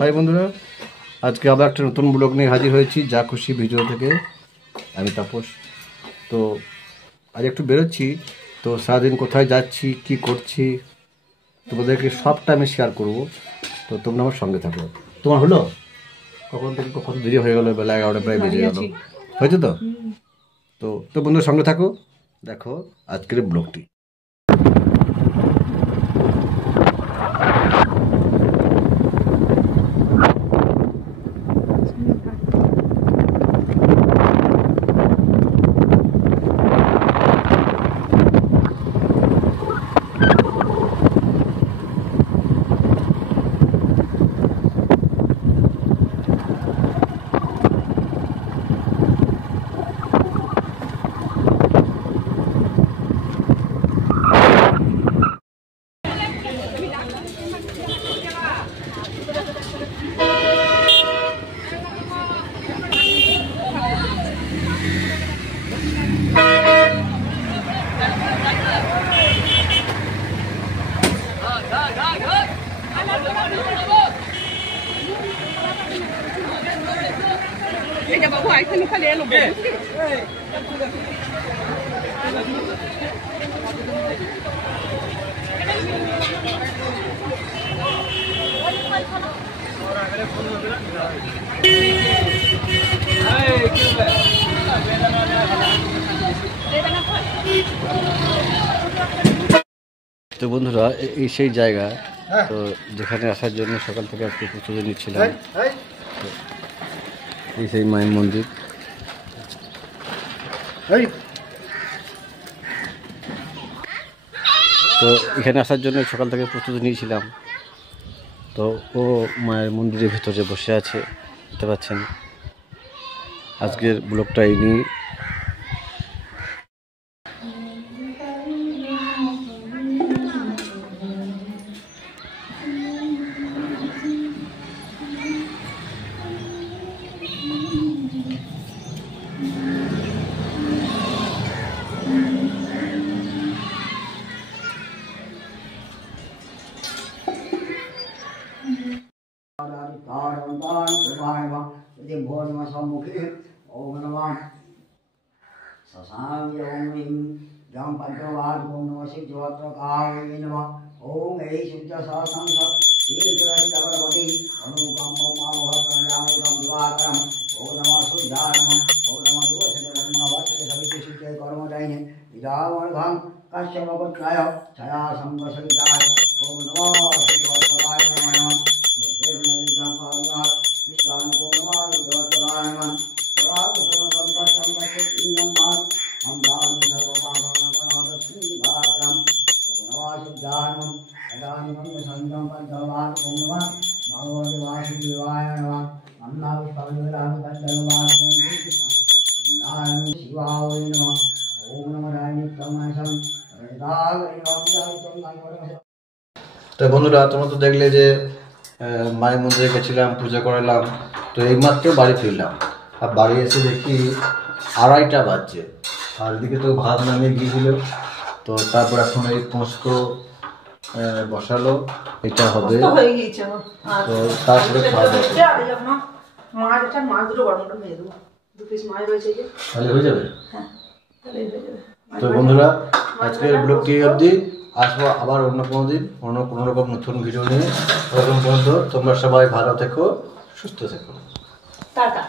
High বন্ধুরা, আজকে আবার একটা নতুন ব্লগ নিয়ে হাজির হয়েছি যা খুশি ভিডিও থেকে। আমি তাপস। তো আজ একটু বেরোচ্ছি, তো সারাদিন কোথায় যাচ্ছি কি করছি তোমাদেরকে সবটা আমি শেয়ার করব। তো তোমরা আমার সঙ্গে থাকো। তোমার হলো কখন থেকে কখন দেরি হয়ে গেলো, বেলা 11টা প্রায় বেজে গেল, হয়েছে তো? তো বন্ধুর সঙ্গে থাকো, দেখো আজকের ব্লগটি। তো বন্ধুরা, এই সেই জায়গা তো যেখানে আসার জন্য সকাল থেকে আজকে প্রস্তুতি নিচ্ছিলাম। এই সেই মায়ের মন্দির। তো এখানে আসার জন্য সকাল থেকে প্রস্তুতি নিয়েছিলাম। তো ও মায়ের মন্দিরের ভিতরে বসে আছে, দেখতে পাচ্ছেন। আজকের ব্লগটা এই নিয়ে। ओम नमः ससाम ओम ह्रीं जं पंचवाद ओम नमः शिवज्योत्रकाय नमः ओम ऐ शुद्ध सहस्रं ईश्वरहि तवरवति अनुकंपं मामोहकरणामितं दिवाकरम् ओम नमः शुद्धाय नमः ओम नमः दुवसजनमः वत्सले सविते शुद्धे कर्मदायिने विदावर्धं कश्यपपुत्राय छया संवसविताय ओम नमः शिवज्योत्रकाय नमः देवनविदं भावयात् विश्वानको नमः शिवज्योत्रकाय नमः তো বন্ধুরা, তোমরা তো দেখলে যে মায়ের মন্দিরে গেছিলাম, পূজা করালাম। তো এইমাত্র বাড়ি ফিরলাম, আর বাড়ি এসে দেখি 2:30টা বাজছে। আর এদিকে তো ভাত নামিয়ে গিয়েছিল। তো তারপর এখন এই পোস্ত বসালো, এটা হবে। তো তারপরে খাওয়া দাওয়া তাহলে হয়ে যাবে। তো বন্ধুরা, আজকের ব্লগটি অবধি। আসবো আবার অন্য কোনো দিন অন্য কোনো রকম নতুন ভিডিও নিয়ে। তখন পর্যন্ত তোমরা সবাই ভালো থেকো, সুস্থ থেকো। টাটা।